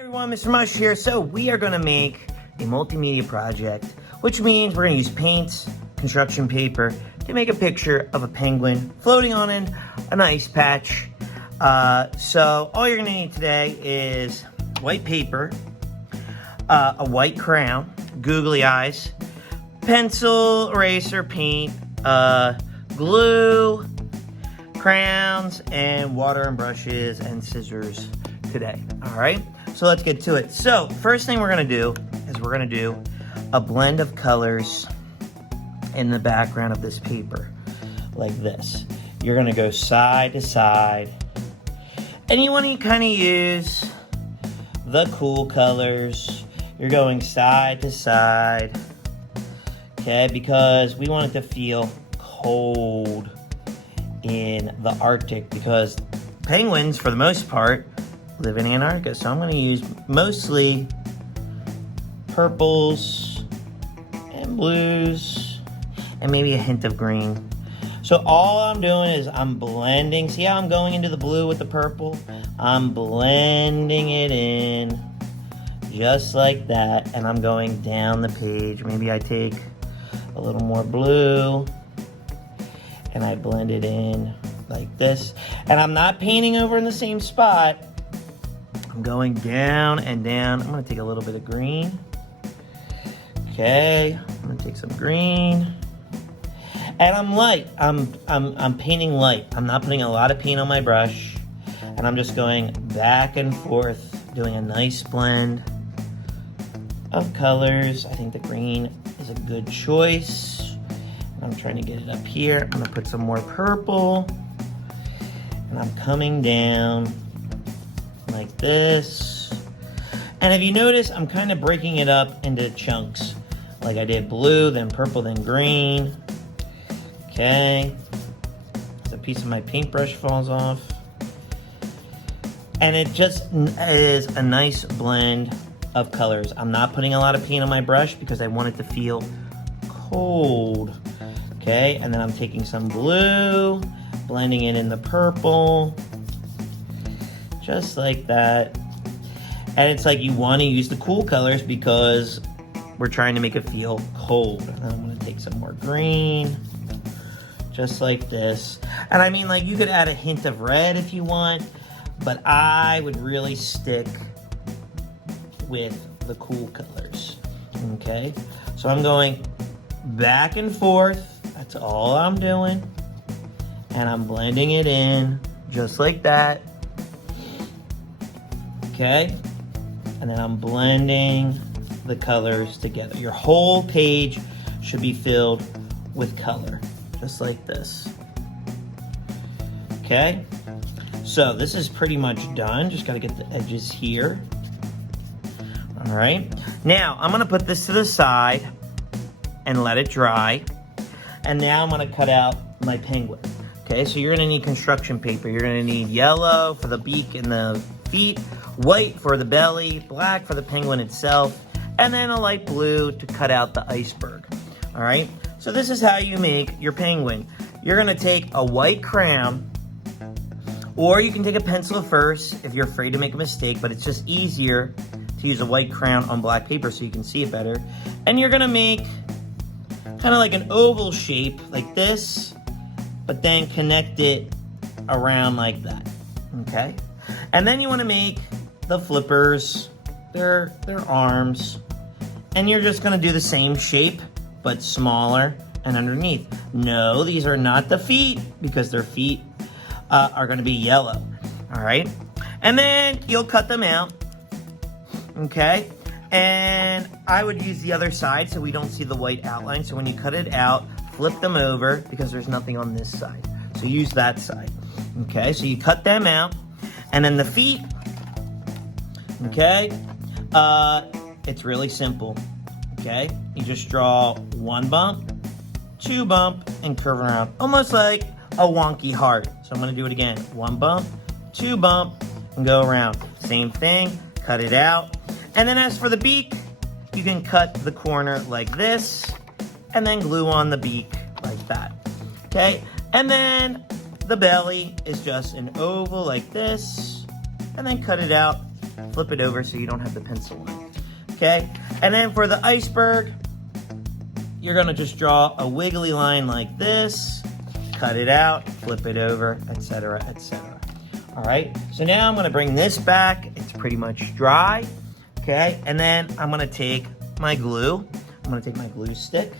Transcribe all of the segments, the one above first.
Everyone, Mr. Mush here. So we are going to make a multimedia project, which means we're going to use paints, construction paper to make a picture of a penguin floating on an ice patch. So all you're going to need today is white paper, a white crayon, googly eyes, pencil, eraser, paint, glue, crayons, and water and brushes and scissors today. All right, so let's get to it. So first thing we're gonna do is we're gonna do a blend of colors in the background of this paper like this. You're gonna go side to side, and you want to kind of use the cool colors. You're going side to side, okay, because we want it to feel cold in the Arctic, because penguins, for the most part, live in Antarctica. So I'm going to use mostly purples and blues and maybe a hint of green. So all I'm doing is I'm blending. See how I'm going into the blue with the purple? I'm blending it in just like that, and I'm going down the page. Maybe I take a little more blue and I blend it in like this. And I'm not painting over in the same spot. I'm going down and down. I'm gonna take a little bit of green. Okay, I'm gonna take some green. And I'm light. I'm painting light. I'm not putting a lot of paint on my brush. And I'm just going back and forth, doing a nice blend of colors. I think the green is a good choice. I'm trying to get it up here. I'm gonna put some more purple. And I'm coming down like this. And if you notice, I'm kind of breaking it up into chunks. Like I did blue, then purple, then green. Okay. A piece of my paintbrush falls off. And it just is a nice blend of colors. I'm not putting a lot of paint on my brush because I want it to feel cold. Okay, and then I'm taking some blue, blending it in the purple, just like that. And it's like you want to use the cool colors because we're trying to make it feel cold. And I'm going to take some more green, just like this. And I mean, like, you could add a hint of red if you want, but I would really stick with the cool colors. Okay, so I'm going back and forth. That's all I'm doing. And I'm blending it in just like that. Okay? And then I'm blending the colors together. Your whole page should be filled with color, just like this. Okay? So this is pretty much done. Just got to get the edges here. All right. Now, I'm going to put this to the side and let it dry. And now I'm going to cut out my penguin. Okay, so you're going to need construction paper. You're going to need yellow for the beak and the feet, white for the belly, black for the penguin itself, and then a light blue to cut out the iceberg. All right, so this is how you make your penguin. You're going to take a white crayon, or you can take a pencil first if you're afraid to make a mistake, but it's just easier to use a white crayon on black paper so you can see it better. And you're going to make kind of like an oval shape like this, but then connect it around like that, okay? And then you want to make the flippers, their arms, and you're just going to do the same shape, but smaller and underneath. No, these are not the feet, because their feet are going to be yellow, all right? And then you'll cut them out, okay? And I would use the other side so we don't see the white outline. So when you cut it out, flip them over because there's nothing on this side. So use that side. Okay, so you cut them out. And then the feet, okay, it's really simple. Okay, you just draw one bump, two bump, and curve around. Almost like a wonky heart. So I'm gonna do it again. One bump, two bump, and go around. Same thing, cut it out. And then as for the beak, you can cut the corner like this and then glue on the beak like that. Okay, and then the belly is just an oval like this, and then cut it out flip it over so you don't have the pencil line. Okay, and then for the iceberg, you're gonna just draw a wiggly line like this, cut it out, flip it over, etc., etc. All right, so now I'm gonna bring this back. It's pretty much dry, okay? And then I'm gonna take my glue. I'm gonna take my glue stick.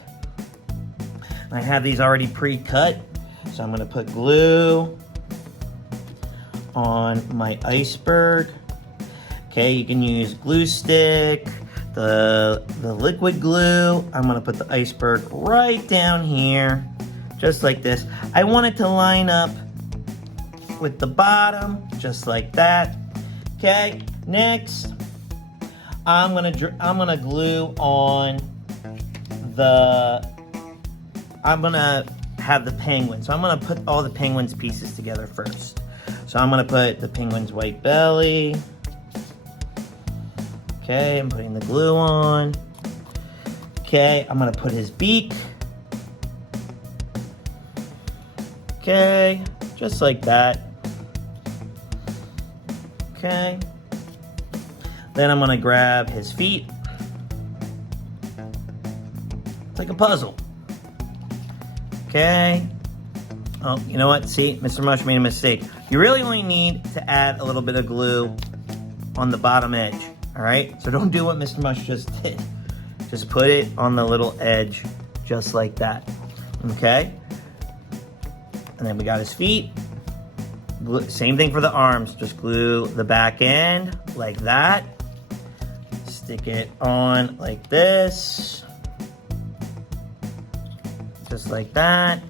I have these already pre-cut, so I'm gonna put glue on my iceberg. Okay, you can use glue stick, the liquid glue. I'm gonna put the iceberg right down here, just like this. I want it to line up with the bottom, just like that. Okay, next, I'm gonna glue on I'm gonna have the penguin. So I'm gonna put all the penguin's pieces together first. So I'm gonna put the penguin's white belly. Okay, I'm putting the glue on. Okay, I'm gonna put his beak. Okay, just like that. Okay. Then I'm gonna grab his feet. It's like a puzzle. Okay. Oh, you know what? See, Mr. Mush made a mistake. You really only need to add a little bit of glue on the bottom edge. All right, so don't do what Mr. Mush just did. Just put it on the little edge, just like that, okay? And then we got his feet. Same thing for the arms. Just glue the back end like that. Stick it on like this. Just like that.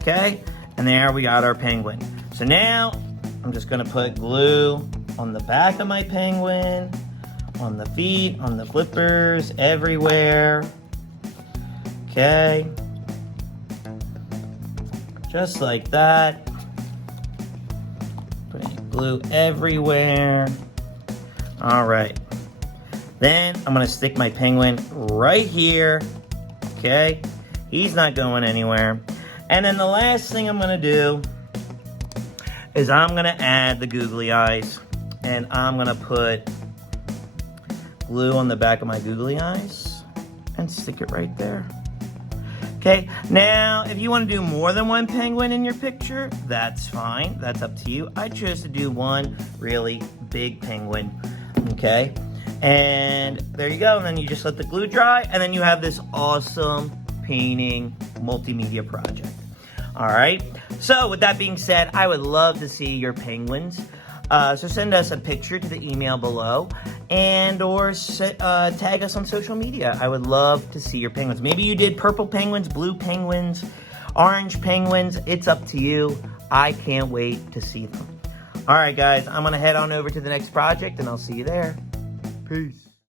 Okay, and there we got our penguin. So now, I'm just gonna put glue on the back of my penguin, on the feet, on the flippers, everywhere. Okay. Just like that. Putting glue everywhere. All right. Then I'm gonna stick my penguin right here. Okay. He's not going anywhere. And then the last thing I'm gonna do is I'm gonna add the googly eyes. And I'm gonna put glue on the back of my googly eyes and stick it right there. Okay, now if you wanna do more than one penguin in your picture, that's fine, that's up to you. I chose to do one really big penguin, okay? And there you go, and then you just let the glue dry, and then you have this awesome painting multimedia project. All right, so with that being said, I would love to see your penguins. So send us a picture to the email below and or tag us on social media. I would love to see your penguins. Maybe you did purple penguins, blue penguins, orange penguins. It's up to you. I can't wait to see them. All right, guys, I'm going to head on over to the next project and I'll see you there. Peace.